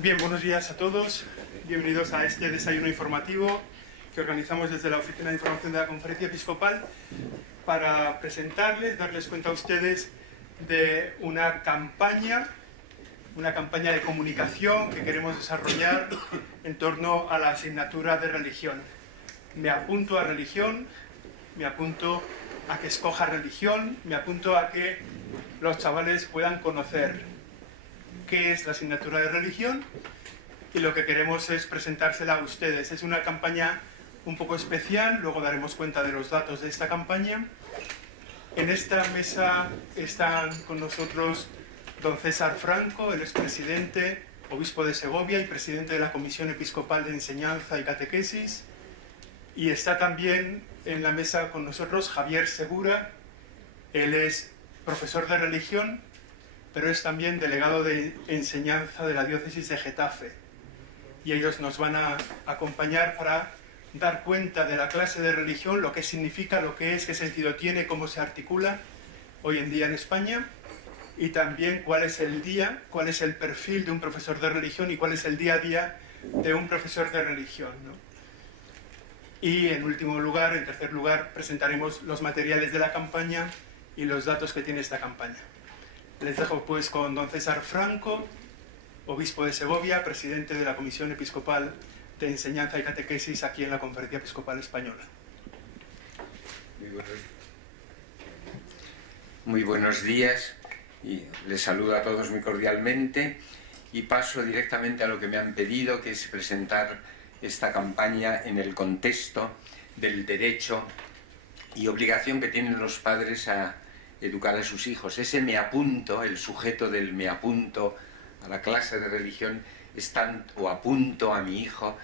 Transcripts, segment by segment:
Bien, buenos días a todos. Bienvenidos a este desayuno informativo que organizamos desde la Oficina de Información de la Conferencia Episcopal para presentarles, darles cuenta a ustedes de una campaña de comunicación que queremos desarrollar en torno a la asignatura de religión. Me apunto a religión, me apunto a que escoja religión, me apunto a que los chavales puedan conocer qué es la asignatura de religión, y lo que queremos es presentársela a ustedes. Es una campaña un poco especial, luego daremos cuenta de los datos de esta campaña. En esta mesa están con nosotros don César Franco, el expresidente, obispo de Segovia y presidente de la Comisión Episcopal de Enseñanza y Catequesis, y está también en la mesa con nosotros Javier Segura. Él es profesor de religión, pero es también delegado de enseñanza de la diócesis de Getafe, y ellos nos van a acompañar para dar cuenta de la clase de religión, lo que significa, lo que es, qué sentido tiene, cómo se articula hoy en día en España, y también cuál es el día, cuál es el perfil de un profesor de religión y cuál es el día a día de un profesor de religión, ¿no? Y en último lugar, en tercer lugar, presentaremos los materiales de la campaña y los datos que tiene esta campaña. Les dejo pues con don César Franco, obispo de Segovia, presidente de la Comisión Episcopal de Enseñanza y Catequesis aquí en la Conferencia Episcopal Española. Muy buenos días, y les saludo a todos muy cordialmente y paso directamente a lo que me han pedido, que es presentar esta campaña en el contexto del derecho y obligación que tienen los padres a educar a sus hijos. Ese me apunto, el sujeto del me apunto a la clase de religión, o apunto a mi hijo,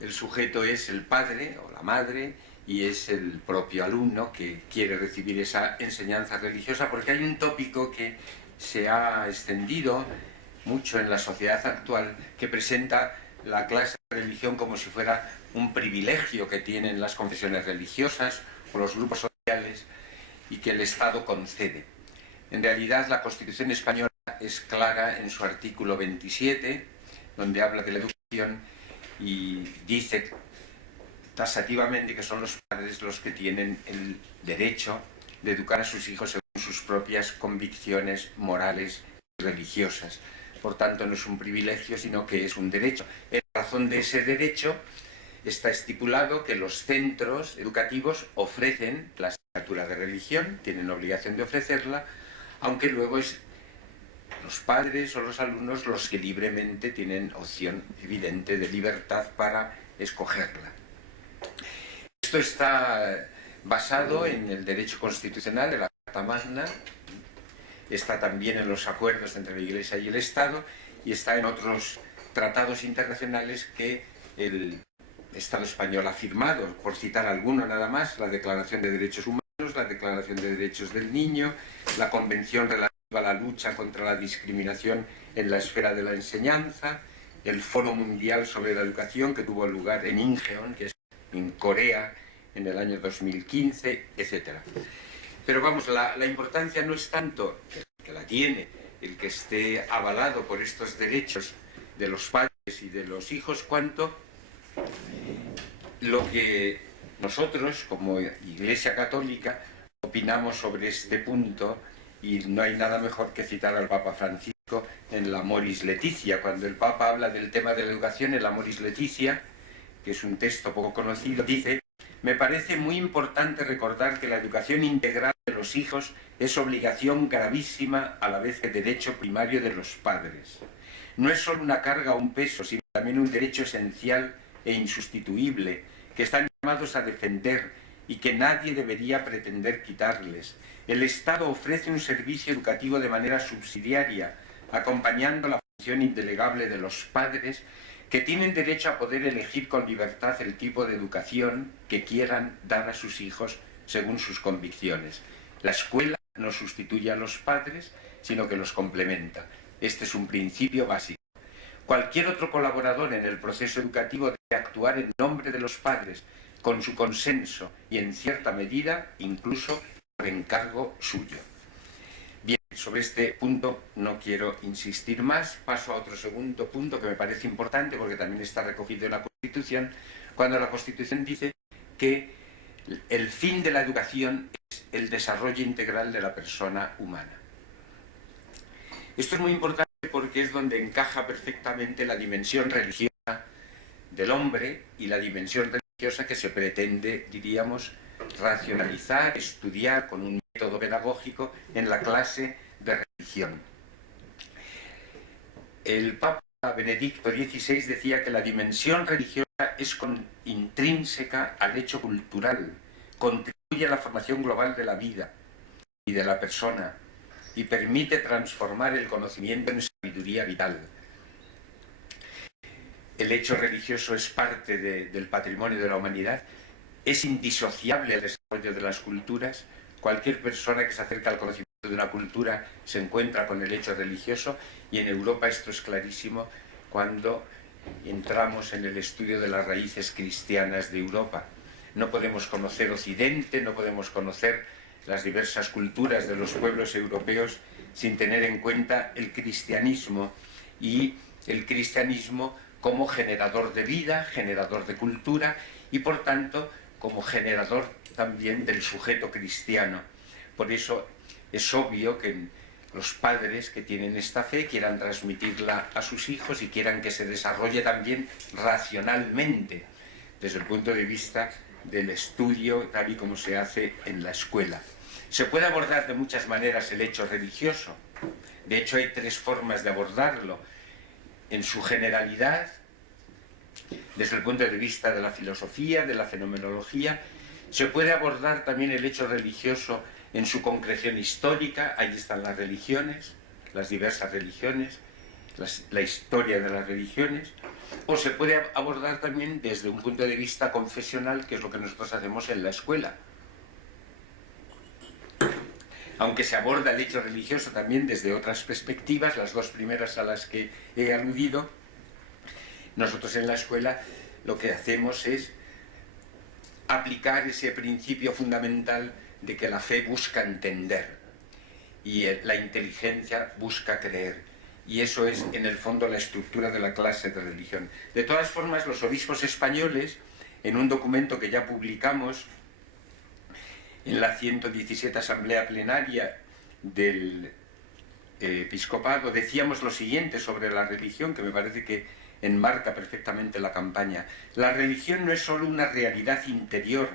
el sujeto es el padre o la madre y es el propio alumno que quiere recibir esa enseñanza religiosa, porque hay un tópico que se ha extendido mucho en la sociedad actual que presenta la clase de religión como si fuera un privilegio que tienen las confesiones religiosas o los grupos sociales y que el Estado concede. En realidad, la Constitución española es clara en su artículo 27, donde habla de la educación y dice taxativamente que son los padres los que tienen el derecho de educar a sus hijos según sus propias convicciones morales y religiosas. Por tanto, no es un privilegio, sino que es un derecho. En razón de ese derecho está estipulado que los centros educativos ofrecen la asignatura de religión, tienen obligación de ofrecerla, aunque luego es los padres o los alumnos los que libremente tienen opción evidente de libertad para escogerla. Esto está basado en el derecho constitucional de la Carta Magna, está también en los acuerdos entre la Iglesia y el Estado y está en otros tratados internacionales que el Estado español ha firmado, por citar alguno nada más: la Declaración de Derechos Humanos, la Declaración de Derechos del Niño, la Convención relativa a la lucha contra la discriminación en la esfera de la enseñanza, el Foro Mundial sobre la Educación que tuvo lugar en Incheon, que es en Corea, en el año 2015, etc. Pero vamos, la importancia no es tanto, que la tiene, el que esté avalado por estos derechos de los padres y de los hijos, cuanto lo que nosotros, como Iglesia Católica, opinamos sobre este punto, y no hay nada mejor que citar al Papa Francisco en la Amoris Laetitia. Cuando el Papa habla del tema de la educación, en la Amoris Laetitia, que es un texto poco conocido, dice: me parece muy importante recordar que la educación integral de los hijos es obligación gravísima a la vez que derecho primario de los padres. No es solo una carga o un peso, sino también un derecho esencial e insustituible que están llamados a defender y que nadie debería pretender quitarles. El Estado ofrece un servicio educativo de manera subsidiaria, acompañando la función indelegable de los padres, que tienen derecho a poder elegir con libertad el tipo de educación que quieran dar a sus hijos según sus convicciones. La escuela no sustituye a los padres, sino que los complementa. Este es un principio básico. Cualquier otro colaborador en el proceso educativo debe actuar en nombre de los padres, con su consenso y, en cierta medida, incluso por encargo suyo. Bien, sobre este punto no quiero insistir más. Paso a otro segundo punto que me parece importante porque también está recogido en la Constitución, cuando la Constitución dice que el fin de la educación es el desarrollo integral de la persona humana. Esto es muy importante porque es donde encaja perfectamente la dimensión religiosa del hombre y la dimensión religiosa que se pretende, diríamos, racionalizar, estudiar con un método pedagógico en la clase de religión. El Papa Benedicto XVI decía que la dimensión religiosa es intrínseca al hecho cultural, contribuye a la formación global de la vida y de la persona y permite transformar el conocimiento en sabiduría vital. El hecho religioso es parte del patrimonio de la humanidad, es indisociable del desarrollo de las culturas. Cualquier persona que se acerca al conocimiento de una cultura se encuentra con el hecho religioso, y en Europa esto es clarísimo cuando entramos en el estudio de las raíces cristianas de Europa. No podemos conocer Occidente, no podemos conocer las diversas culturas de los pueblos europeos sin tener en cuenta el cristianismo, y el cristianismo como generador de vida, generador de cultura y por tanto como generador también del sujeto cristiano. Por eso es obvio que los padres que tienen esta fe quieran transmitirla a sus hijos y quieran que se desarrolle también racionalmente desde el punto de vista del estudio tal y como se hace en la escuela. Se puede abordar de muchas maneras el hecho religioso. De hecho, hay tres formas de abordarlo. En su generalidad, desde el punto de vista de la filosofía, de la fenomenología. Se puede abordar también el hecho religioso en su concreción histórica. Ahí están las religiones, las diversas religiones, la historia de las religiones. O se puede abordar también desde un punto de vista confesional, que es lo que nosotros hacemos en la escuela. Aunque se aborda el hecho religioso también desde otras perspectivas, las dos primeras a las que he aludido, nosotros en la escuela lo que hacemos es aplicar ese principio fundamental de que la fe busca entender y la inteligencia busca creer. Y eso es, en el fondo, la estructura de la clase de religión. De todas formas, los obispos españoles, en un documento que ya publicamos en la 117 Asamblea Plenaria del Episcopado, decíamos lo siguiente sobre la religión, que me parece que enmarca perfectamente la campaña. La religión no es solo una realidad interior,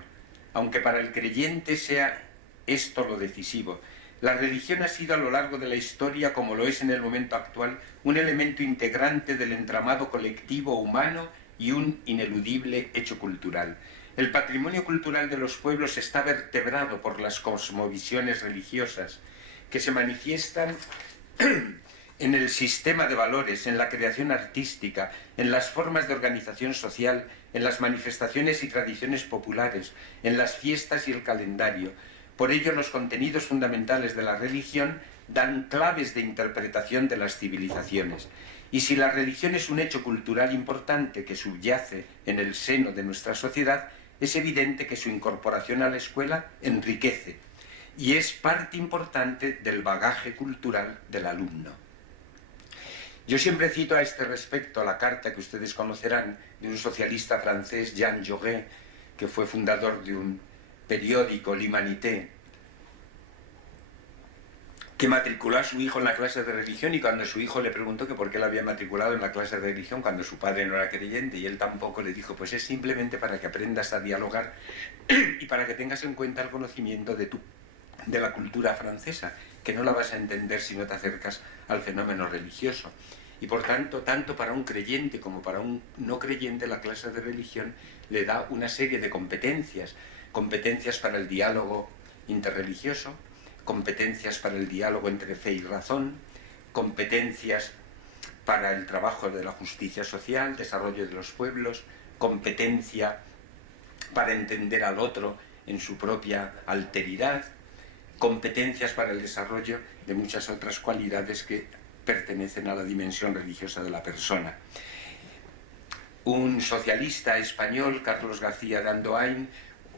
aunque para el creyente sea esto lo decisivo. La religión ha sido a lo largo de la historia, como lo es en el momento actual, un elemento integrante del entramado colectivo humano y un ineludible hecho cultural. El patrimonio cultural de los pueblos está vertebrado por las cosmovisiones religiosas, que se manifiestan en el sistema de valores, en la creación artística, en las formas de organización social, en las manifestaciones y tradiciones populares, en las fiestas y el calendario. Por ello, los contenidos fundamentales de la religión dan claves de interpretación de las civilizaciones. Y si la religión es un hecho cultural importante que subyace en el seno de nuestra sociedad, es evidente que su incorporación a la escuela enriquece y es parte importante del bagaje cultural del alumno. Yo siempre cito a este respecto la carta que ustedes conocerán de un socialista francés, Jean Jaurès, que fue fundador de un periódico, L'Humanité, que matriculó a su hijo en la clase de religión, y cuando su hijo le preguntó que por qué lo había matriculado en la clase de religión cuando su padre no era creyente y él tampoco, le dijo, pues es simplemente para que aprendas a dialogar y para que tengas en cuenta el conocimiento de la cultura francesa, que no la vas a entender si no te acercas al fenómeno religioso. Y por tanto, tanto para un creyente como para un no creyente, la clase de religión le da una serie de competencias. Competencias para el diálogo interreligioso, competencias para el diálogo entre fe y razón, competencias para el trabajo de la justicia social, desarrollo de los pueblos, competencia para entender al otro en su propia alteridad, competencias para el desarrollo de muchas otras cualidades que pertenecen a la dimensión religiosa de la persona. Un socialista español, Carlos García de Andoain,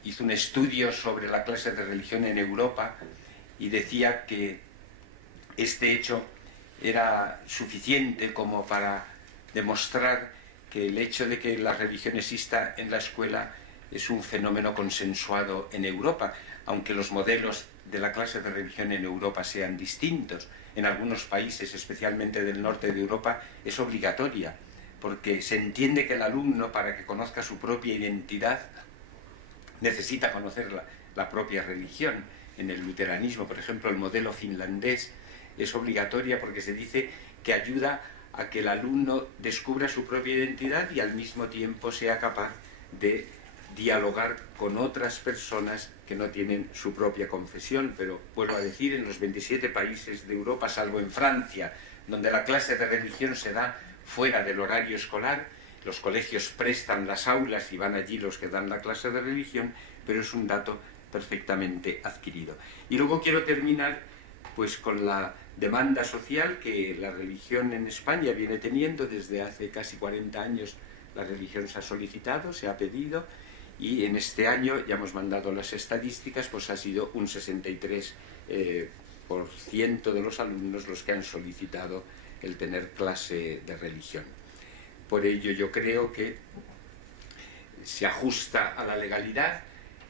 hizo un estudio sobre la clase de religión en Europa y decía que Este hecho era suficiente como para demostrar que el hecho de que la religión exista en la escuela es un fenómeno consensuado en Europa, aunque los modelos de la clase de religión en Europa sean distintos. En algunos países, especialmente del norte de Europa, es obligatoria, porque se entiende que el alumno, para que conozca su propia identidad, necesita conocer la propia religión. En el luteranismo, por ejemplo, el modelo finlandés es obligatoria porque se dice que ayuda a que el alumno descubra su propia identidad y al mismo tiempo sea capaz de dialogar con otras personas que no tienen su propia confesión. Pero vuelvo a decir, en los 27 países de Europa, salvo en Francia, donde la clase de religión se da fuera del horario escolar, los colegios prestan las aulas y van allí los que dan la clase de religión, pero es un dato perfectamente adquirido. Y luego quiero terminar pues con la demanda social que la religión en España viene teniendo desde hace casi 40 años. La religión se ha solicitado, se ha pedido, y en este año, ya hemos mandado las estadísticas, pues ha sido un 63% de los alumnos los que han solicitado el tener clase de religión. Por ello yo creo que se ajusta a la legalidad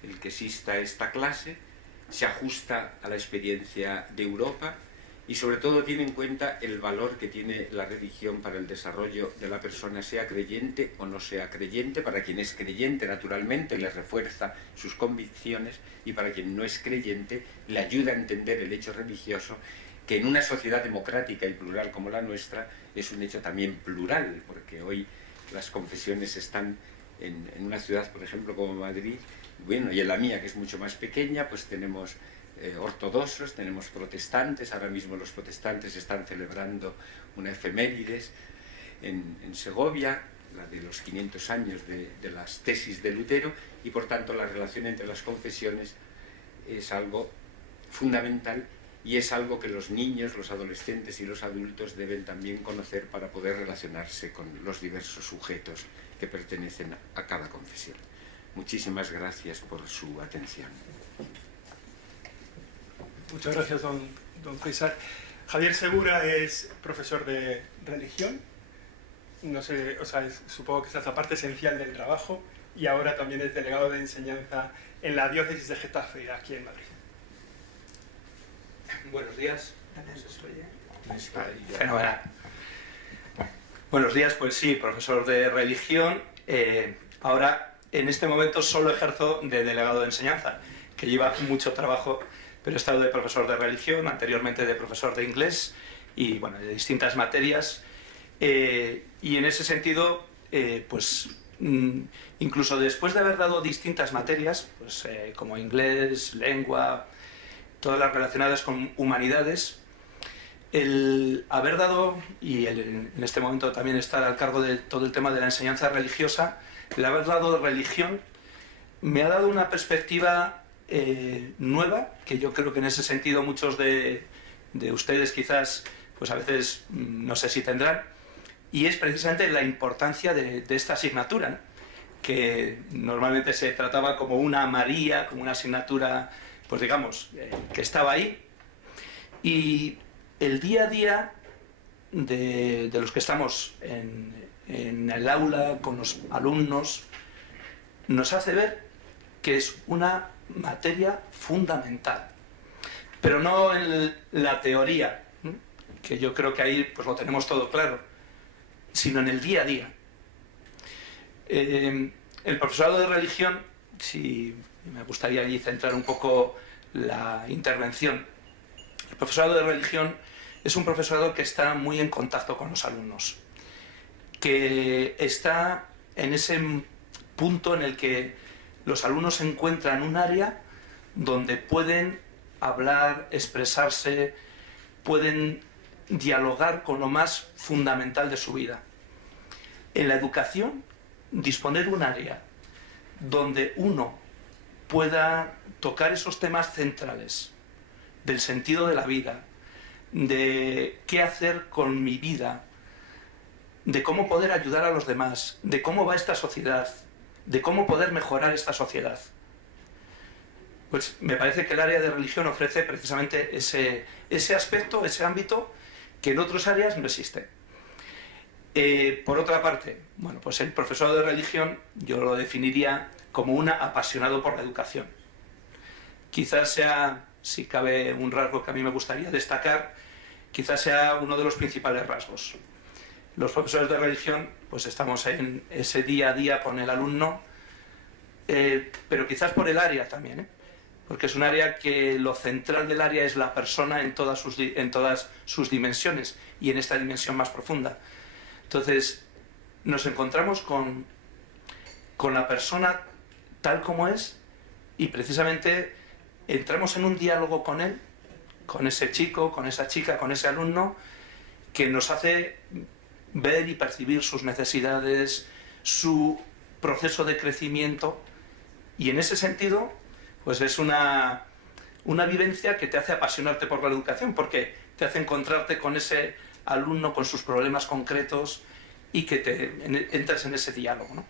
el que exista esta clase, se ajusta a la experiencia de Europa y sobre todo tiene en cuenta el valor que tiene la religión para el desarrollo de la persona, sea creyente o no sea creyente. Para quien es creyente, naturalmente, le refuerza sus convicciones, y para quien no es creyente, le ayuda a entender el hecho religioso, que en una sociedad democrática y plural como la nuestra es un hecho también plural, porque hoy las confesiones están en una ciudad, por ejemplo, como Madrid, bueno, y en la mía, que es mucho más pequeña, pues tenemos ortodoxos, tenemos protestantes. Ahora mismo los protestantes están celebrando una efemérides en Segovia, la de los 500 años de las tesis de Lutero, y por tanto la relación entre las confesiones es algo fundamental y es algo que los niños, los adolescentes y los adultos deben también conocer para poder relacionarse con los diversos sujetos que pertenecen a cada confesión. Muchísimas gracias por su atención. Muchas gracias, don César. Javier Segura es profesor de religión. No sé, o sea, supongo que esa es la parte esencial del trabajo, y ahora también es delegado de enseñanza en la diócesis de Getafe, aquí en Madrid. Buenos días. Fenomenal. Buenos días, pues sí, profesor de religión. Ahora, en este momento, solo ejerzo de delegado de enseñanza, que lleva mucho trabajo, pero he estado de profesor de religión, anteriormente de profesor de inglés y, bueno, de distintas materias. Y en ese sentido, pues incluso después de haber dado distintas materias, pues como inglés, lengua, todas las relacionadas con humanidades, el haber dado, y en este momento también estar al cargo de todo el tema de la enseñanza religiosa, el haber dado religión me ha dado una perspectiva nueva, que yo creo que en ese sentido muchos de ustedes quizás, pues a veces no sé si tendrán, y es precisamente la importancia de esta asignatura, ¿no? Que normalmente se trataba como una María, como una asignatura, pues digamos, que estaba ahí, y el día a día de los que estamos en el aula con los alumnos nos hace ver que es una materia fundamental, pero no en la teoría, que yo creo que ahí pues lo tenemos todo claro, sino en el día a día. El profesorado de religión, si me gustaría allí centrar un poco la intervención, el profesorado de religión es un profesorado que está muy en contacto con los alumnos, que está en ese punto en el que los alumnos encuentran un área donde pueden hablar, expresarse, pueden dialogar con lo más fundamental de su vida. En la educación, disponer un área donde uno pueda tocar esos temas centrales del sentido de la vida, de qué hacer con mi vida, de cómo poder ayudar a los demás, de cómo va esta sociedad, de cómo poder mejorar esta sociedad. pues me parece que el área de religión ofrece precisamente ese aspecto, ese ámbito que en otras áreas no existe. Por otra parte, bueno, pues el profesorado de religión yo lo definiría como un apasionado por la educación. Quizás sea, si cabe, un rasgo que a mí me gustaría destacar, quizás sea uno de los principales rasgos. Los profesores de religión, pues estamos en ese día a día con el alumno, pero quizás por el área también, porque es un área que lo central del área es la persona en todas sus dimensiones y en esta dimensión más profunda. Entonces, nos encontramos con la persona tal como es y precisamente entramos en un diálogo con él, con ese chico, con esa chica, con ese alumno, que nos hace ver y percibir sus necesidades, su proceso de crecimiento, y en ese sentido, pues es una vivencia que te hace apasionarte por la educación, porque te hace encontrarte con ese alumno, con sus problemas concretos, y que entras en ese diálogo, ¿no?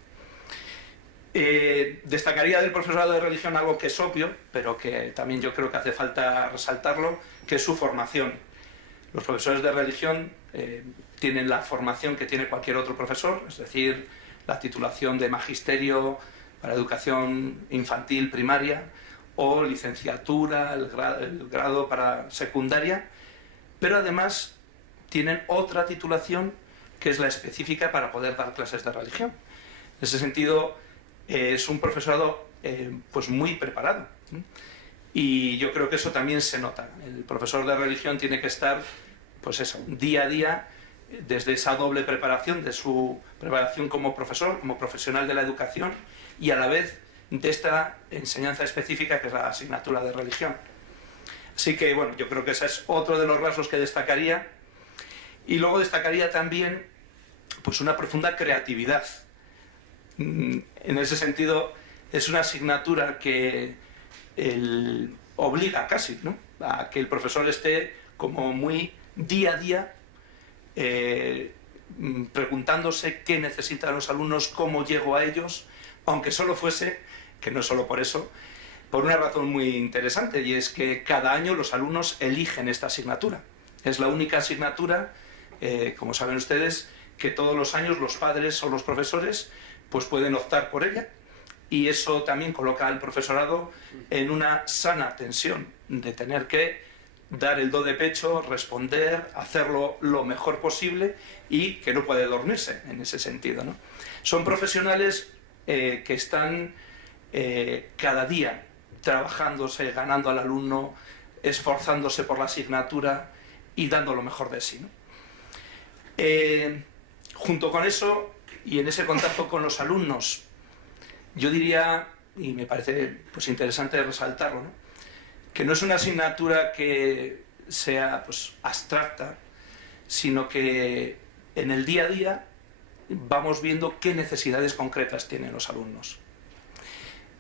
Destacaría del profesorado de religión algo que es obvio, pero que también yo creo que hace falta resaltarlo, que es su formación. Los profesores de religión tienen la formación que tiene cualquier otro profesor, es decir, la titulación de magisterio para educación infantil primaria o licenciatura, el grado para secundaria, pero además tienen otra titulación que es la específica para poder dar clases de religión. En ese sentido, es un profesorado pues muy preparado, y yo creo que eso también se nota. El profesor de religión tiene que estar, pues eso, día a día, desde esa doble preparación, de su preparación como profesor, como profesional de la educación, y a la vez de esta enseñanza específica que es la asignatura de religión. Así que, bueno, yo creo que ese es otro de los rasgos que destacaría. Y luego destacaría también pues una profunda creatividad. En ese sentido, es una asignatura que obliga casi, ¿no?, a que el profesor esté como muy día a día preguntándose qué necesitan los alumnos, cómo llego a ellos, aunque solo fuese, que no es solo por eso, por una razón muy interesante, y es que cada año los alumnos eligen esta asignatura. Es la única asignatura, como saben ustedes, que todos los años los padres o los profesores pues pueden optar por ella, y eso también coloca al profesorado en una sana tensión de tener que dar el do de pecho, responder, hacerlo lo mejor posible, y que no puede dormirse en ese sentido, ¿no? Son profesionales que están cada día trabajándose, ganando al alumno, esforzándose por la asignatura y dando lo mejor de sí, ¿no? Junto con eso, y en ese contacto con los alumnos, yo diría, y me parece pues interesante resaltarlo, ¿no?, que no es una asignatura que sea pues abstracta, sino que en el día a día vamos viendo qué necesidades concretas tienen los alumnos.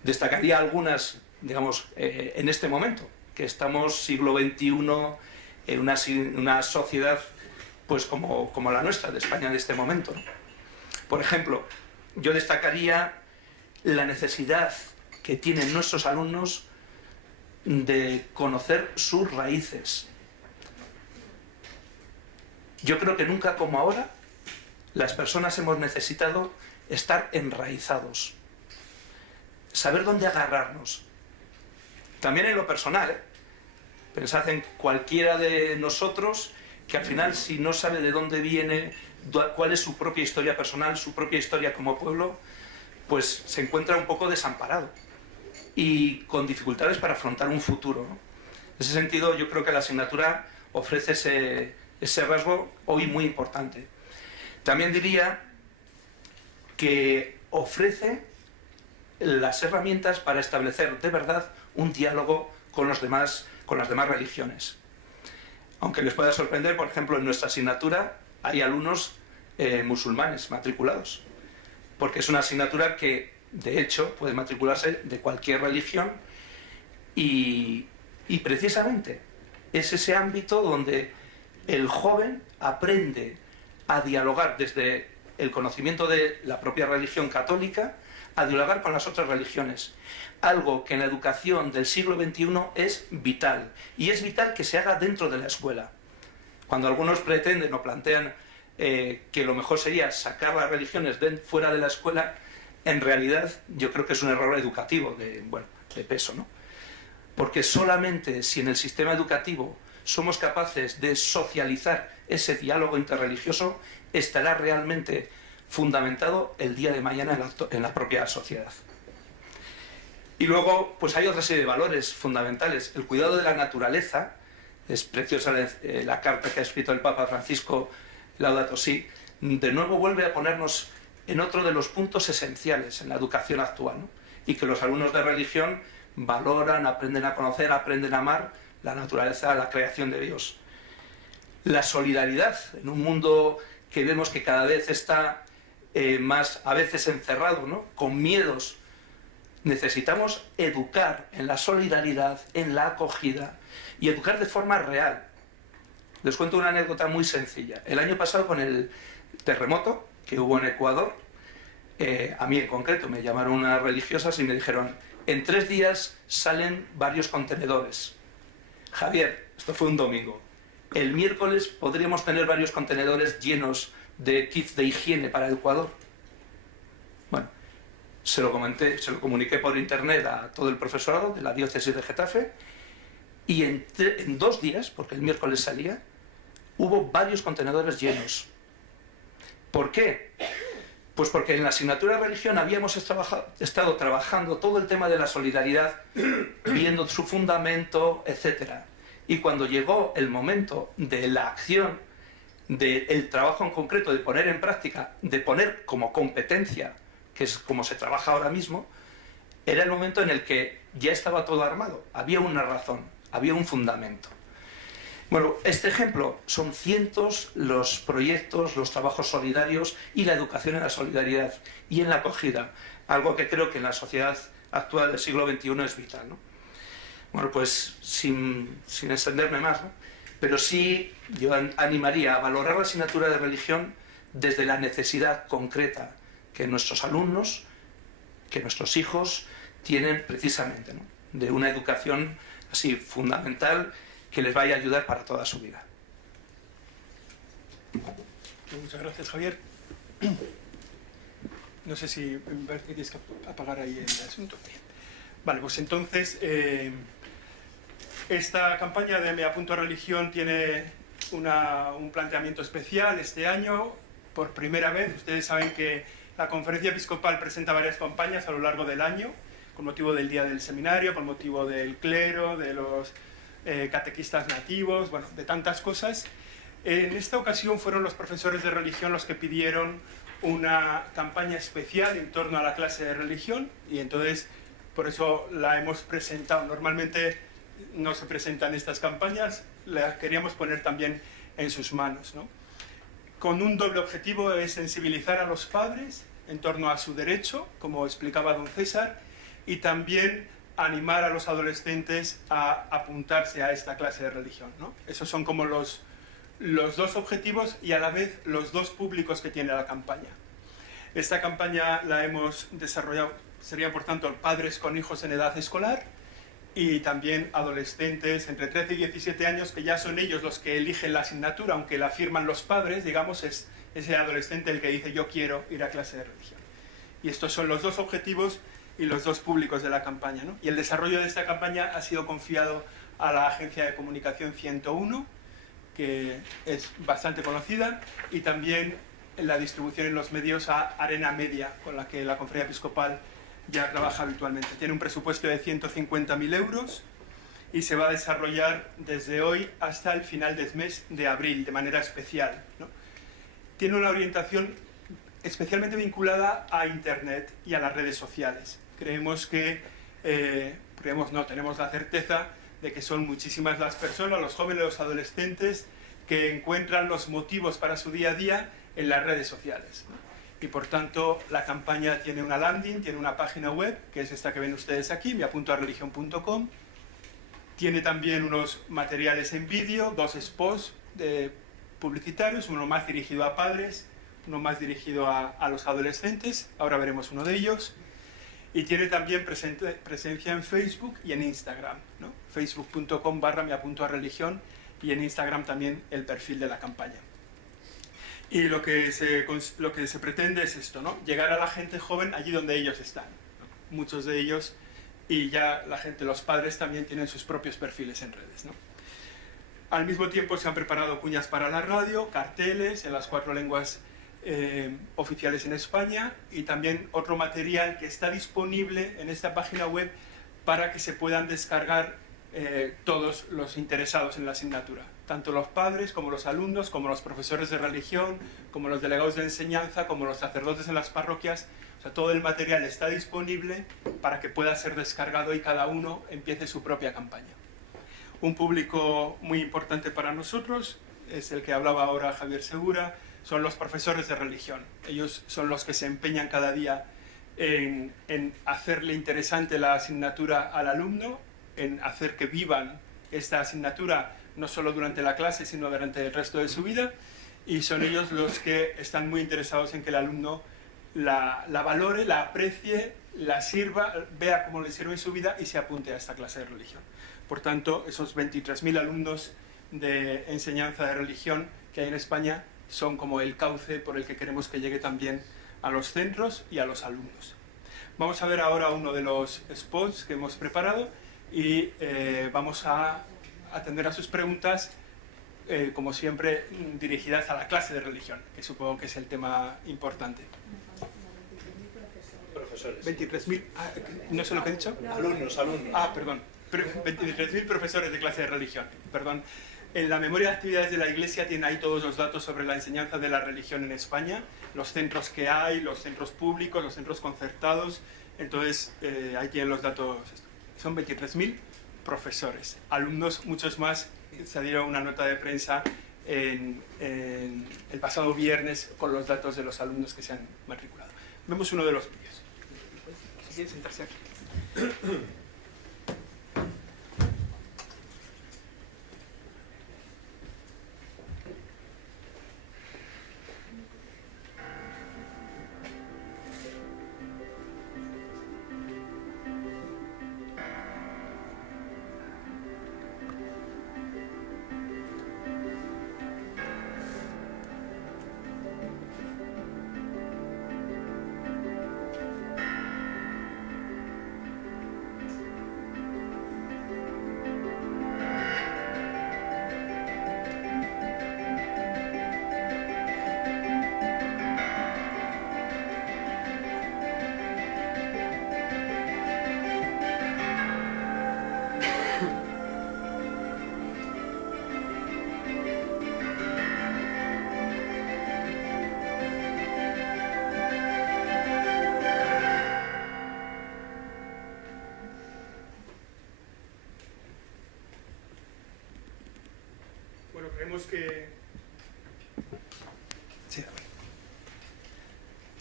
Destacaría algunas, digamos, en este momento, que estamos siglo XXI, en una sociedad pues como la nuestra, de España en este momento, ¿no? Por ejemplo, yo destacaría la necesidad que tienen nuestros alumnos de conocer sus raíces. Yo creo que nunca como ahora las personas hemos necesitado estar enraizados, saber dónde agarrarnos. También en lo personal, pensad en cualquiera de nosotros que al final, si no sabe de dónde viene, cuál es su propia historia personal, su propia historia como pueblo, pues se encuentra un poco desamparado y con dificultades para afrontar un futuro, ¿no? En ese sentido, yo creo que la asignatura ofrece ese rasgo hoy muy importante. También diría que ofrece las herramientas para establecer de verdad un diálogo con las demás religiones. Aunque les pueda sorprender, por ejemplo, en nuestra asignatura hay alumnos musulmanes matriculados, porque es una asignatura que, de hecho, puede matricularse de cualquier religión, y precisamente es ese ámbito donde el joven aprende a dialogar desde el conocimiento de la propia religión católica a dialogar con las otras religiones. Algo que en la educación del siglo XXI es vital. Y es vital que se haga dentro de la escuela. Cuando algunos pretenden o plantean que lo mejor sería sacar las religiones fuera de la escuela, en realidad yo creo que es un error educativo de peso, ¿no? Porque solamente si en el sistema educativo somos capaces de socializar ese diálogo interreligioso, estará realmente fundamentado el día de mañana en la propia sociedad. Y luego, pues hay otra serie de valores fundamentales. El cuidado de la naturaleza, es preciosa la carta que ha escrito el Papa Francisco, Laudato Si, de nuevo vuelve a ponernos en otro de los puntos esenciales en la educación actual, ¿no? Y que los alumnos de religión valoran, aprenden a conocer, aprenden a amar la naturaleza, la creación de Dios. La solidaridad en un mundo que vemos que cada vez está más a veces encerrado, ¿no? Con miedos. Necesitamos educar en la solidaridad, en la acogida y educar de forma real. Les cuento una anécdota muy sencilla. El año pasado, con el terremoto que hubo en Ecuador, a mí en concreto me llamaron unas religiosas y me dijeron: en 3 días salen varios contenedores. Javier, esto fue un domingo. El miércoles podríamos tener varios contenedores llenos de kits de higiene para Ecuador. Bueno, se lo comuniqué por internet a todo el profesorado de la diócesis de Getafe y en 2 días, porque el miércoles salía, hubo varios contenedores llenos. ¿Por qué? Pues porque en la asignatura de religión habíamos estado trabajando todo el tema de la solidaridad, viendo su fundamento, etc. Y cuando llegó el momento de la acción, del trabajo en concreto, de poner en práctica, de poner como competencia, que es como se trabaja ahora mismo, era el momento en el que ya estaba todo armado. Había una razón, había un fundamento. Bueno, este ejemplo, son cientos los proyectos, los trabajos solidarios y la educación en la solidaridad y en la acogida, algo que creo que en la sociedad actual del siglo XXI es vital, ¿no? Bueno, pues sin extenderme más, ¿no? Pero sí yo animaría a valorar la asignatura de religión desde la necesidad concreta que nuestros alumnos, que nuestros hijos tienen precisamente, ¿no? De una educación así fundamental que les vaya a ayudar para toda su vida. Muchas gracias, Javier. No sé si me parece que tienes que apagar ahí el asunto. Vale, pues entonces esta campaña de Me Apunto a Religión tiene un planteamiento especial este año. Por primera vez, ustedes saben que la Conferencia Episcopal presenta varias campañas a lo largo del año, con motivo del Día del Seminario, con motivo del clero, de los catequistas nativos, bueno, de tantas cosas. En esta ocasión fueron los profesores de religión los que pidieron una campaña especial en torno a la clase de religión y entonces por eso la hemos presentado. Normalmente no se presentan estas campañas, las queríamos poner también en sus manos, ¿no? Con un doble objetivo: es sensibilizar a los padres en torno a su derecho, como explicaba don César, y también animar a los adolescentes a apuntarse a esta clase de religión, ¿no? Esos son como los 2 objetivos y a la vez los 2 públicos que tiene la campaña. Esta campaña la hemos desarrollado, serían por tanto padres con hijos en edad escolar y también adolescentes entre 13 y 17 años, que ya son ellos los que eligen la asignatura, aunque la firman los padres, digamos, es ese adolescente el que dice: yo quiero ir a clase de religión. Y estos son los 2 objetivos y los 2 públicos de la campaña, ¿no? Y el desarrollo de esta campaña ha sido confiado a la agencia de comunicación 101, que es bastante conocida, y también la distribución en los medios a Arena Media, con la que la Conferencia Episcopal ya trabaja habitualmente. Tiene un presupuesto de 150.000 euros y se va a desarrollar desde hoy hasta el final del mes de abril, de manera especial, ¿no? Tiene una orientación especialmente vinculada a Internet y a las redes sociales. Tenemos la certeza de que son muchísimas las personas, los jóvenes, los adolescentes, que encuentran los motivos para su día a día en las redes sociales, ¿no? Y por tanto la campaña tiene una landing, tiene una página web, que es esta que ven ustedes aquí, meapuntoareligion.com. Tiene también unos materiales en vídeo, 2 spots publicitarios, uno más dirigido a padres, uno más dirigido a los adolescentes, ahora veremos uno de ellos, y tiene también presencia en Facebook y en Instagram, ¿no? facebook.com/meapuntoareligión, y en Instagram también el perfil de la campaña. Y lo que se pretende es esto, ¿no? Llegar a la gente joven allí donde ellos están, ¿no? Muchos de ellos, y ya los padres también tienen sus propios perfiles en redes, ¿no? Al mismo tiempo se han preparado cuñas para la radio, carteles en las 4 lenguas oficiales en España, y también otro material que está disponible en esta página web para que se puedan descargar todos los interesados en la asignatura, tanto los padres como los alumnos, como los profesores de religión, como los delegados de enseñanza, como los sacerdotes en las parroquias. O sea, todo el material está disponible para que pueda ser descargado y cada uno empiece su propia campaña. Un público muy importante para nosotros es el que hablaba ahora Javier Segura, son los profesores de religión. Ellos son los que se empeñan cada día en hacerle interesante la asignatura al alumno, en hacer que vivan esta asignatura no solo durante la clase, sino durante el resto de su vida, y son ellos los que están muy interesados en que el alumno la valore, la aprecie, la sirva, vea cómo le sirve en su vida y se apunte a esta clase de religión. Por tanto, esos 23.000 alumnos de enseñanza de religión que hay en España son como el cauce por el que queremos que llegue también a los centros y a los alumnos. Vamos a ver ahora uno de los spots que hemos preparado y vamos a atender a sus preguntas, como siempre, dirigidas a la clase de religión, que supongo que es el tema importante. Profesores. 23.000, ¿no sé lo que he dicho? Alumnos. Perdón. 23.000 profesores de clase de religión, perdón. En la memoria de actividades de la Iglesia tiene ahí todos los datos sobre la enseñanza de la religión en España, los centros que hay, los centros públicos, los centros concertados. Entonces, ahí tienen los datos. Son 23.000 profesores. Alumnos, muchos más, salieron una nota de prensa el pasado viernes con los datos de los alumnos que se han matriculado. Vemos uno de los vídeos. Si quieren sentarse aquí.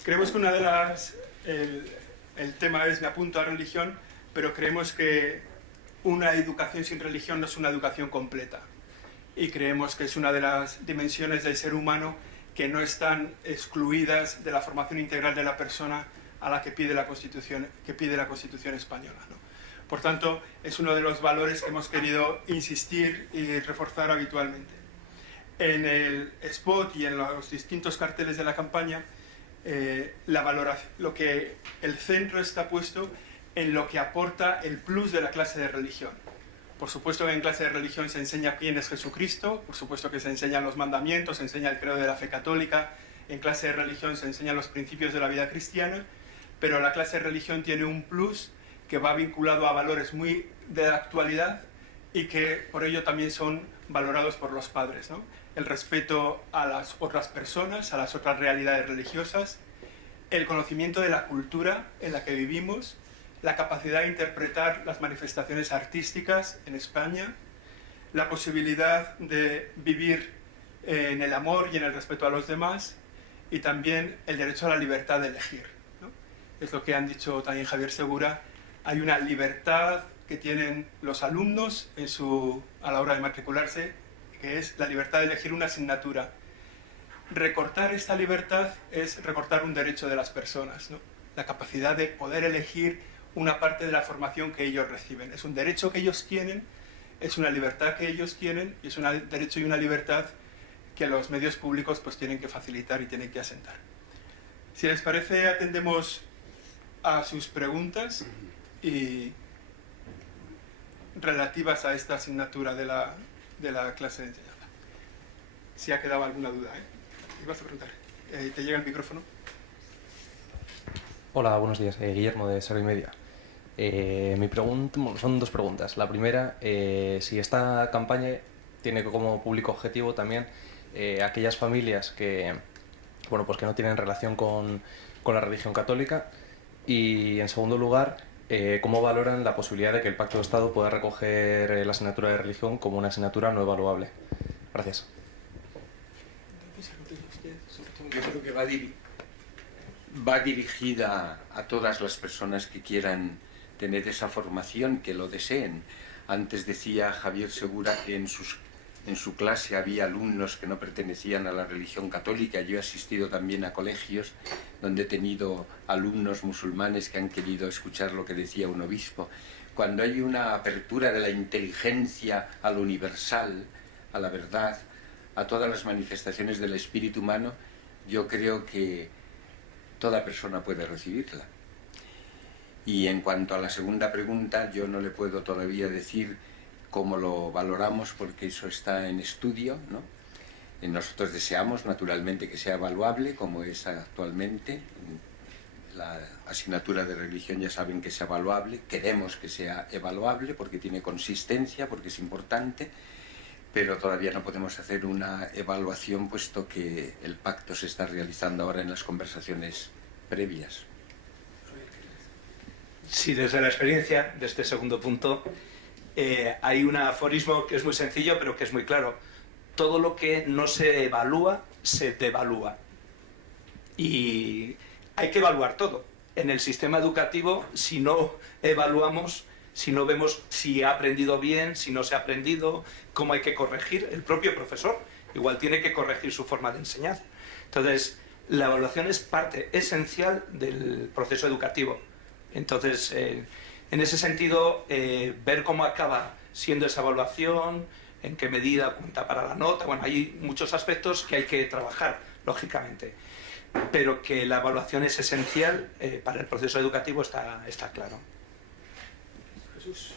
Creemos que una de las... El tema es me apunto a religión, pero creemos que una educación sin religión no es una educación completa. Y creemos que es una de las dimensiones del ser humano que no están excluidas de la formación integral de la persona a la que pide la Constitución española, ¿no? Por tanto, es uno de los valores que hemos querido insistir y reforzar habitualmente. En el spot y en los distintos carteles de la campaña, lo que el centro está puesto en lo que aporta el plus de la clase de religión. Por supuesto que en clase de religión se enseña quién es Jesucristo, por supuesto que se enseñan los mandamientos, se enseña el credo de la fe católica, en clase de religión se enseñan los principios de la vida cristiana, pero la clase de religión tiene un plus que va vinculado a valores muy de la actualidad y que por ello también son valorados por los padres, ¿no? El respeto a las otras personas, a las otras realidades religiosas, el conocimiento de la cultura en la que vivimos, la capacidad de interpretar las manifestaciones artísticas en España, la posibilidad de vivir en el amor y en el respeto a los demás, y también el derecho a la libertad de elegir, ¿no? Es lo que han dicho también Javier Segura. Hay una libertad que tienen los alumnos a la hora de matricularse, que es la libertad de elegir una asignatura. recortar esta libertad es recortar un derecho de las personas, ¿no? La capacidad de poder elegir una parte de la formación que ellos reciben. Es un derecho que ellos tienen, es una libertad que ellos tienen, y es un derecho y una libertad que los medios públicos pues tienen que facilitar y tienen que asentar. Si les parece, atendemos a sus preguntas y relativas a esta asignatura de la clase de enseñanza. Si ha quedado alguna duda, ¿eh? Vas a preguntar. ¿Te llega el micrófono? Hola, buenos días. Guillermo de Servimedia. Mi pregunta, son dos preguntas. La primera, si esta campaña tiene como público objetivo también aquellas familias que, bueno, pues que no tienen relación con la religión católica, y en segundo lugar, cómo valoran la posibilidad de que el Pacto de Estado pueda recoger la asignatura de religión como una asignatura no evaluable. Gracias. Yo creo que va dirigida a todas las personas que quieran tener esa formación, que lo deseen. Antes decía Javier Segura que en su clase había alumnos que no pertenecían a la religión católica. Yo he asistido también a colegios donde he tenido alumnos musulmanes que han querido escuchar lo que decía un obispo. Cuando hay una apertura de la inteligencia a lo universal, a la verdad, a todas las manifestaciones del espíritu humano, yo creo que toda persona puede recibirla. Y en cuanto a la segunda pregunta, yo no le puedo todavía decir cómo lo valoramos, porque eso está en estudio, ¿no? Nosotros deseamos, naturalmente, que sea evaluable, como es actualmente. La asignatura de religión ya saben que es evaluable, queremos que sea evaluable porque tiene consistencia, porque es importante, pero todavía no podemos hacer una evaluación puesto que el pacto se está realizando ahora en las conversaciones previas. Sí, desde la experiencia de este segundo punto, hay un aforismo que es muy sencillo pero que es muy claro. Todo lo que no se evalúa, se devalúa. Y hay que evaluar todo. En el sistema educativo, si no evaluamos, si no vemos si ha aprendido bien, si no se ha aprendido, cómo hay que corregir, el propio profesor igual tiene que corregir su forma de enseñanza. Entonces, la evaluación es parte esencial del proceso educativo. Entonces, en ese sentido, ver cómo acaba siendo esa evaluación, en qué medida cuenta para la nota, bueno, hay muchos aspectos que hay que trabajar, lógicamente, pero que la evaluación es esencial para el proceso educativo está claro. Jesús.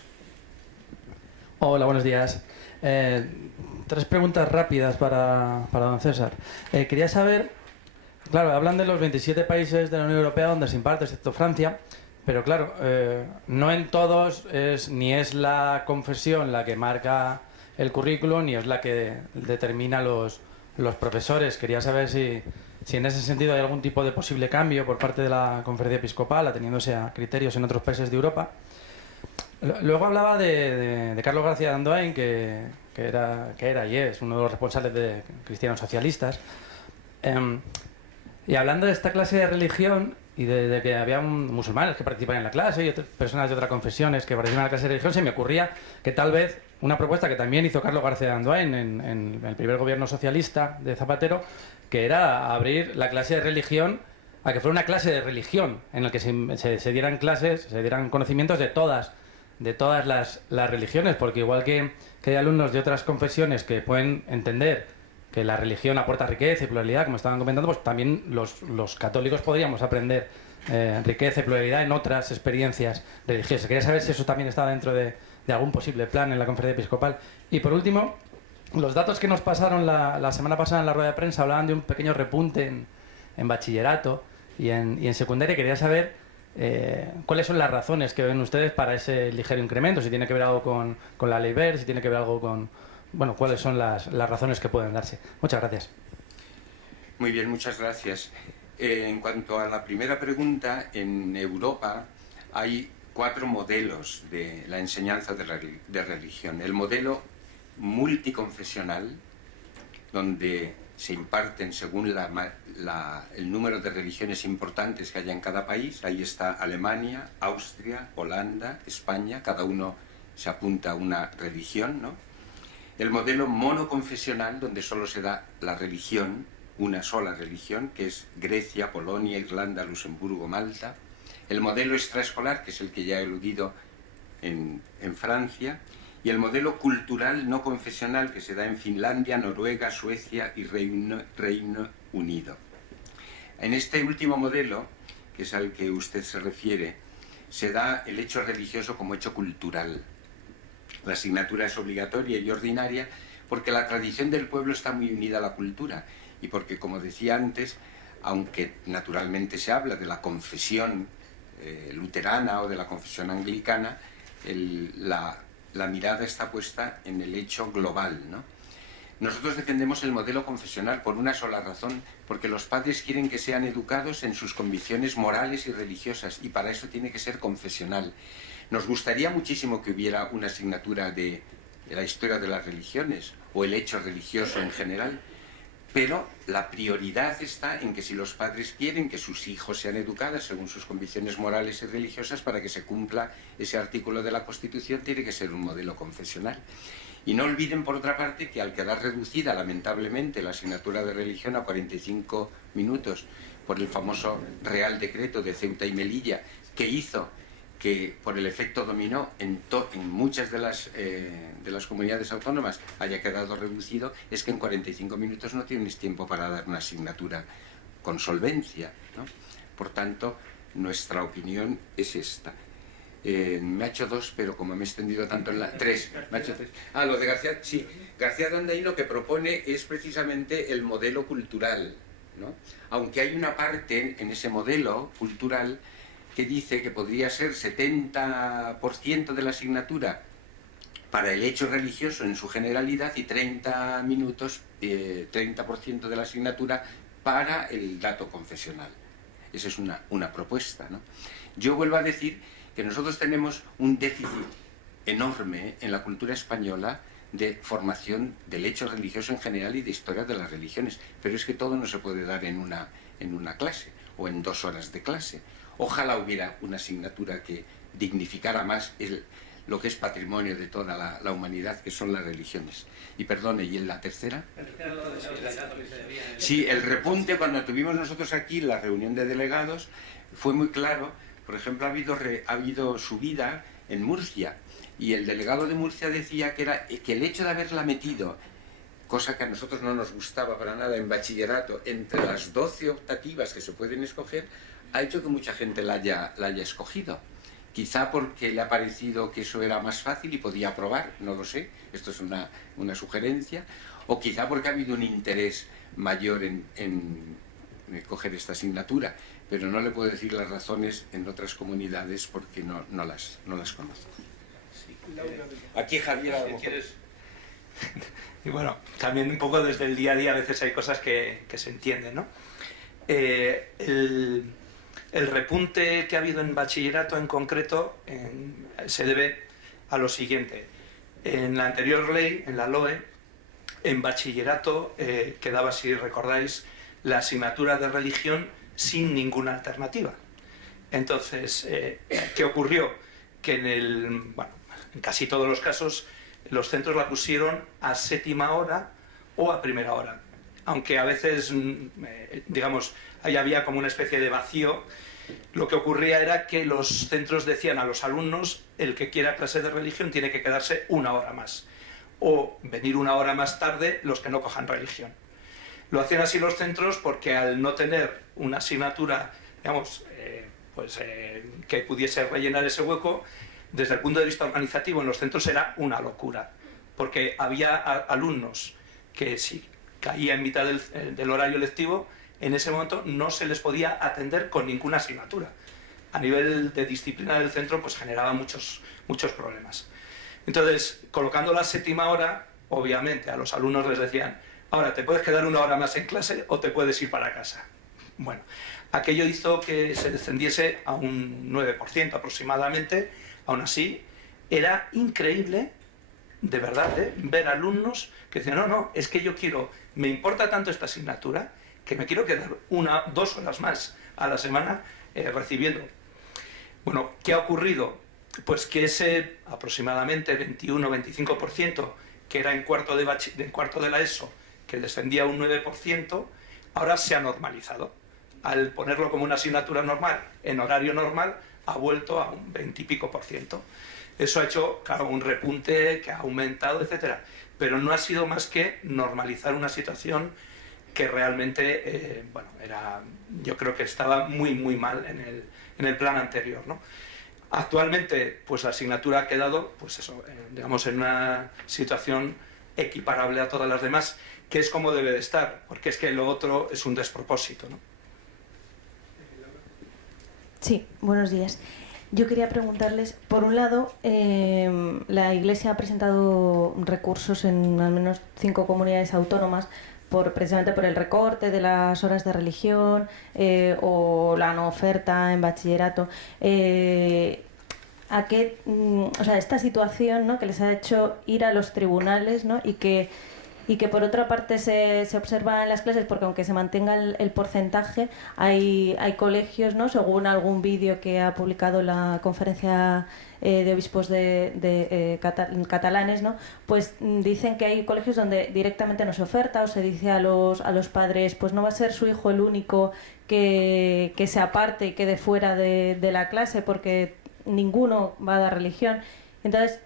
Hola, buenos días. Tres preguntas rápidas para don César. Quería saber, claro, hablan de los 27 países de la Unión Europea donde se imparte, excepto Francia, pero claro, no en todos ni es la confesión la que marca el currículum, ni es la que determina los profesores. Quería saber si en ese sentido hay algún tipo de posible cambio por parte de la Conferencia Episcopal, ateniéndose a criterios en otros países de Europa. Luego hablaba de Carlos García de Andoain, que era y es uno de los responsables de Cristianos Socialistas. Y hablando de esta clase de religión y de que había musulmanes que participan en la clase y otras personas de otras confesiones que participan en la clase de religión, se me ocurría que tal vez una propuesta que también hizo Carlos García de Andoain en el primer gobierno socialista de Zapatero, que era abrir la clase de religión a que fuera una clase de religión en la que se dieran clases, se dieran conocimientos de todas las religiones, porque igual que hay alumnos de otras confesiones que pueden entender que la religión aporta riqueza y pluralidad, como estaban comentando, pues también los católicos podríamos aprender riqueza y pluralidad en otras experiencias religiosas. Quería saber si eso también estaba dentro de algún posible plan en la Conferencia Episcopal. Y por último, los datos que nos pasaron la semana pasada en la rueda de prensa hablaban de un pequeño repunte en bachillerato y en secundaria. Quería saber cuáles son las razones que ven ustedes para ese ligero incremento, si tiene que ver algo con la ley Wert, si tiene que ver algo con... Bueno, cuáles son las razones que pueden darse. Muchas gracias. Muy bien, muchas gracias. En cuanto a la primera pregunta, en Europa hay 4 modelos de la enseñanza de religión. El modelo multiconfesional, donde se imparten según el número de religiones importantes que haya en cada país. Ahí está Alemania, Austria, Holanda, España, cada uno se apunta a una religión, ¿no? El modelo monoconfesional, donde solo se da la religión una sola religión, que es Grecia, Polonia, Irlanda, Luxemburgo, Malta. El modelo extraescolar, que es el que ya he eludido en Francia. Y el modelo cultural no confesional, que se da en Finlandia, Noruega, Suecia y Reino Unido. En este último modelo, que es al que usted se refiere, se da el hecho religioso como hecho cultural. La asignatura es obligatoria y ordinaria porque la tradición del pueblo está muy unida a la cultura y porque, como decía antes, aunque naturalmente se habla de la confesión luterana o de la confesión anglicana, la mirada está puesta en el hecho global, ¿no? Nosotros defendemos el modelo confesional por una sola razón, porque los padres quieren que sean educados en sus convicciones morales y religiosas, y para eso tiene que ser confesional. Nos gustaría muchísimo que hubiera una asignatura de la historia de las religiones, o el hecho religioso en general, pero la prioridad está en que si los padres quieren que sus hijos sean educados según sus convicciones morales y religiosas, para que se cumpla ese artículo de la Constitución, tiene que ser un modelo confesional. Y no olviden, por otra parte, que al quedar reducida, lamentablemente, la asignatura de religión a 45 minutos por el famoso Real Decreto de Ceuta y Melilla, que hizo que, por el efecto dominó, en muchas de las comunidades autónomas haya quedado reducido, es que en 45 minutos no tienes tiempo para dar una asignatura con solvencia, ¿no? Por tanto, nuestra opinión es esta. Me ha hecho dos, pero como me he extendido tanto en la... Tres. Me ha hecho tres. Ah, lo de García... Sí, García Donday lo que propone es precisamente el modelo cultural, ¿no? Aunque hay una parte en ese modelo cultural que dice que podría ser 70% de la asignatura para el hecho religioso en su generalidad y 30 minutos, 30% de la asignatura para el dato confesional. Esa es una propuesta, ¿no? Yo vuelvo a decir que nosotros tenemos un déficit enorme en la cultura española de formación del hecho religioso en general y de historia de las religiones, pero es que todo no se puede dar en una clase o en 2 horas de clase. Ojalá hubiera una asignatura que dignificara más lo que es patrimonio de toda la humanidad, que son las religiones. Y perdone, ¿y en la tercera? Sí, el repunte, cuando tuvimos nosotros aquí la reunión de delegados, fue muy claro. Por ejemplo, ha habido subida en Murcia, y el delegado de Murcia decía que el hecho de haberla metido, cosa que a nosotros no nos gustaba para nada en bachillerato, entre las 12 optativas que se pueden escoger, ha hecho que mucha gente la haya escogido. Quizá porque le ha parecido que eso era más fácil y podía aprobar, no lo sé, esto es una sugerencia, o quizá porque ha habido un interés mayor en coger esta asignatura, pero no le puedo decir las razones en otras comunidades porque no las conozco. Aquí Javier, si quieres. Y bueno, también un poco desde el día a día a veces hay cosas que se entienden, ¿no? El repunte que ha habido en bachillerato en concreto se debe a lo siguiente. En la anterior ley, en la LOE, en bachillerato quedaba, si recordáis, la asignatura de religión sin ninguna alternativa. Entonces, ¿qué ocurrió? Que en casi todos los casos los centros la pusieron a 7ª hora o a 1ª hora. Aunque a veces, digamos, ahí había como una especie de vacío, lo que ocurría era que los centros decían a los alumnos: el que quiera clase de religión tiene que quedarse 1 hora más, o venir 1 hora más tarde los que no cojan religión. Lo hacían así los centros porque, al no tener una asignatura, digamos, que pudiese rellenar ese hueco, desde el punto de vista organizativo en los centros era una locura, porque había alumnos que, si caía en mitad del horario lectivo, en ese momento no se les podía atender con ninguna asignatura. A nivel de disciplina del centro, pues generaba muchos problemas. Entonces, colocando la 7ª hora, obviamente a los alumnos les decían: ahora te puedes quedar 1 hora más en clase o te puedes ir para casa. Bueno, aquello hizo que se descendiese a un 9% aproximadamente. Aún así, era increíble, de verdad, ver alumnos que decían: no, es que yo me importa tanto esta asignatura que me quiero quedar 2 horas más a la semana recibiendo. Bueno, ¿qué ha ocurrido? Pues que ese aproximadamente 21-25% que era en cuarto de la ESO, que descendía un 9%, ahora se ha normalizado. Al ponerlo como una asignatura normal, en horario normal, ha vuelto a un 20 y pico %. Eso ha hecho, claro, un repunte que ha aumentado, etcétera. Pero no ha sido más que normalizar una situación que realmente, bueno, yo creo que estaba muy, muy mal en el plan anterior, ¿no? Actualmente, pues la asignatura ha quedado, pues eso, digamos, en una situación equiparable a todas las demás, que es como debe de estar, porque es que lo otro es un despropósito, ¿no? Sí, buenos días. Yo quería preguntarles, por un lado, la Iglesia ha presentado recursos en al menos 5 comunidades autónomas precisamente por el recorte de las horas de religión o la no oferta en bachillerato. ¿A qué, o sea, esta situación, ¿no?, que les ha hecho ir a los tribunales, ¿no?, y que por otra parte se observa en las clases, porque aunque se mantenga el porcentaje, hay colegios, ¿no?, según algún vídeo que ha publicado la Conferencia de Obispos catalanes, ¿no?, pues dicen que hay colegios donde directamente no se oferta, o se dice a los padres, pues no va a ser su hijo el único que se aparte y quede fuera de la clase porque ninguno va a dar religión. Entonces,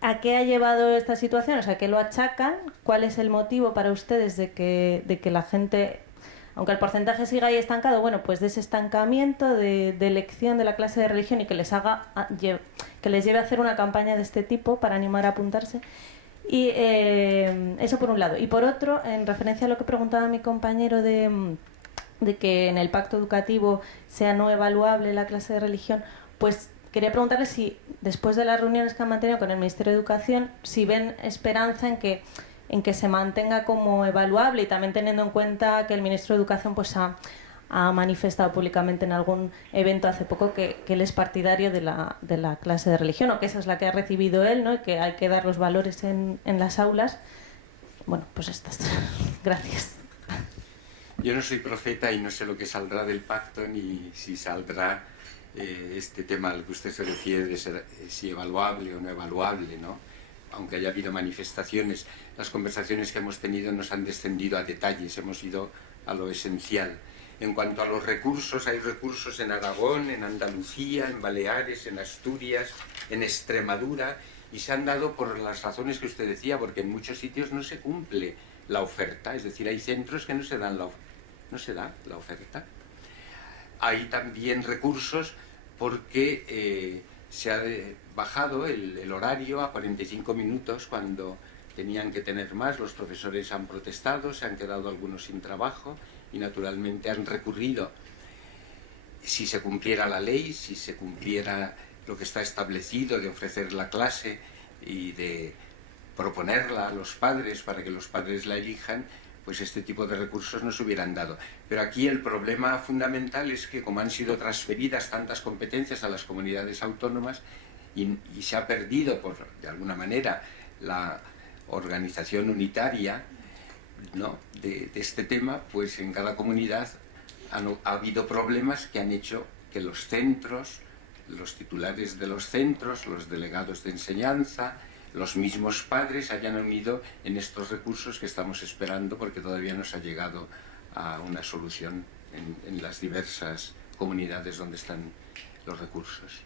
¿a qué ha llevado esta situación? O sea, ¿qué lo achacan? ¿Cuál es el motivo para ustedes de que la gente, aunque el porcentaje siga ahí estancado, bueno, pues de ese estancamiento de elección de la clase de religión, y que les lleve a hacer una campaña de este tipo para animar a apuntarse? Y eso por un lado. Y por otro, en referencia a lo que preguntaba mi compañero de que en el pacto educativo sea no evaluable la clase de religión, pues quería preguntarle si después de las reuniones que han mantenido con el Ministerio de Educación, si ven esperanza en que se mantenga como evaluable, y también teniendo en cuenta que el Ministro de Educación pues ha manifestado públicamente en algún evento hace poco que él es partidario de la clase de religión, o que esa es la que ha recibido él, ¿no?, y que hay que dar los valores en las aulas. Bueno, pues estas. Gracias. Yo no soy profeta y no sé lo que saldrá del pacto ni si saldrá este tema al que usted se refiere de ser si evaluable o no evaluable, ¿no? Aunque haya habido manifestaciones, las conversaciones que hemos tenido nos han descendido a detalles, hemos ido a lo esencial. En cuanto a los recursos, hay recursos en Aragón, en Andalucía, en Baleares, en Asturias, en Extremadura, y se han dado por las razones que usted decía, porque en muchos sitios no se cumple la oferta, es decir, hay centros que no se da la oferta. Hay también recursos porque se ha bajado el horario a 45 minutos cuando tenían que tener más. Los profesores han protestado, se han quedado algunos sin trabajo y naturalmente han recurrido. Si se cumpliera la ley, si se cumpliera lo que está establecido de ofrecer la clase y de proponerla a los padres para que los padres la elijan, pues este tipo de recursos no se hubieran dado. Pero aquí el problema fundamental es que, como han sido transferidas tantas competencias a las comunidades autónomas y se ha perdido, de alguna manera, la organización unitaria, ¿no?, de este tema, pues en cada comunidad ha habido problemas que han hecho que los centros, los titulares de los centros, los delegados de enseñanza, los mismos padres hayan unido en estos recursos que estamos esperando, porque todavía no se ha llegado a una solución en las diversas comunidades donde están los recursos.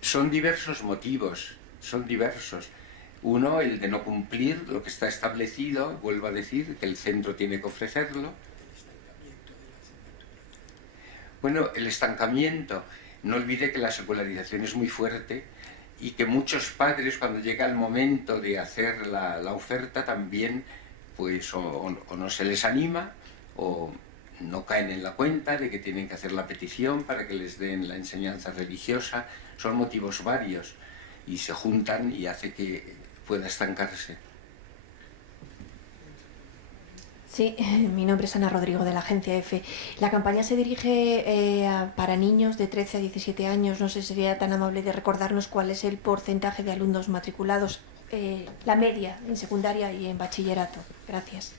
Son diversos motivos, son diversos. Uno, el de no cumplir lo que está establecido, vuelvo a decir, que el centro tiene que ofrecerlo. Bueno, el estancamiento. No olvide que la secularización es muy fuerte y que muchos padres, cuando llega el momento de hacer la oferta, también pues o no se les anima o no caen en la cuenta de que tienen que hacer la petición para que les den la enseñanza religiosa. Son motivos varios y se juntan y hace que pueda estancarse. Sí, mi nombre es Ana Rodrigo, de la agencia EFE. La campaña se dirige para niños de 13 a 17 años. No sé si sería tan amable de recordarnos cuál es el porcentaje de alumnos matriculados, la media en secundaria y en bachillerato. Gracias.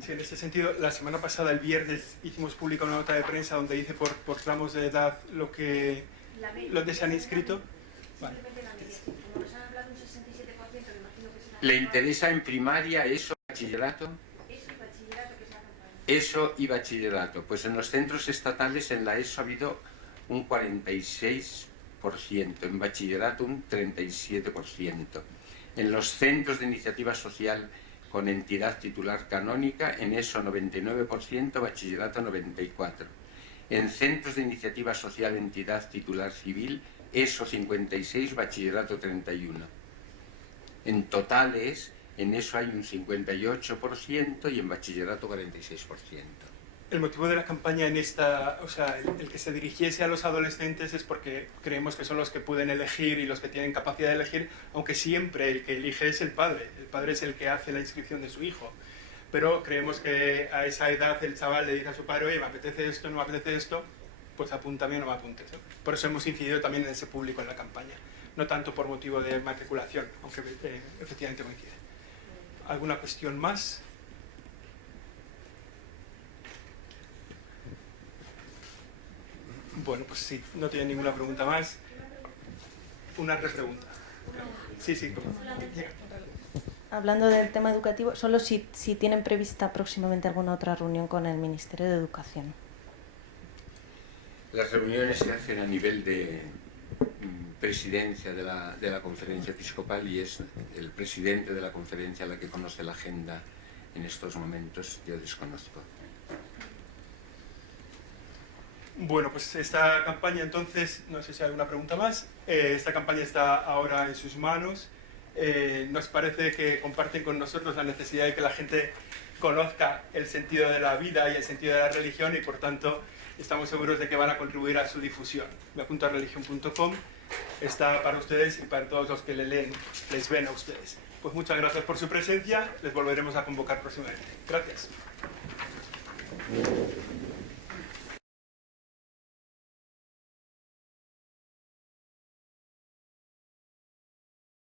Sí, en este sentido, la semana pasada, el viernes, hicimos pública una nota de prensa donde dice por tramos de edad lo que se han inscrito. Vale. ¿Le interesa en primaria eso, bachillerato? ESO y bachillerato. Pues en los centros estatales en la ESO ha habido un 46%, en bachillerato un 37%. En los centros de iniciativa social con entidad titular canónica, en ESO 99%, bachillerato 94%. En centros de iniciativa social entidad titular civil, ESO 56%, bachillerato 31%. En totales, en ESO hay un 58% y en bachillerato 46%. El motivo de la campaña en esta, o sea, el que se dirigiese a los adolescentes es porque creemos que son los que pueden elegir y los que tienen capacidad de elegir, aunque siempre el que elige es el padre es el que hace la inscripción de su hijo. Pero creemos que a esa edad el chaval le dice a su padre, oye, me apetece esto, no me apetece esto, pues apúntame o no me apuntes, ¿no? Por eso hemos incidido también en ese público en la campaña, no tanto por motivo de matriculación, aunque efectivamente coincide. ¿Alguna cuestión más? Bueno, pues si no tienen ninguna pregunta más, una repregunta. Sí, sí. Hablando del tema educativo, solo si tienen prevista próximamente alguna otra reunión con el Ministerio de Educación. Las reuniones se hacen a nivel de presidencia de la conferencia episcopal y es el presidente de la conferencia la que conoce la agenda en estos momentos. Yo desconozco. Bueno, pues esta campaña entonces, no sé si hay alguna pregunta más, esta campaña está ahora en sus manos. Nos parece que comparten con nosotros la necesidad de que la gente conozca el sentido de la vida y el sentido de la religión y por tanto estamos seguros de que van a contribuir a su difusión. Me apunto a religion.com, está para ustedes y para todos los que le leen, les ven a ustedes. Pues muchas gracias por su presencia, les volveremos a convocar próximamente. Gracias.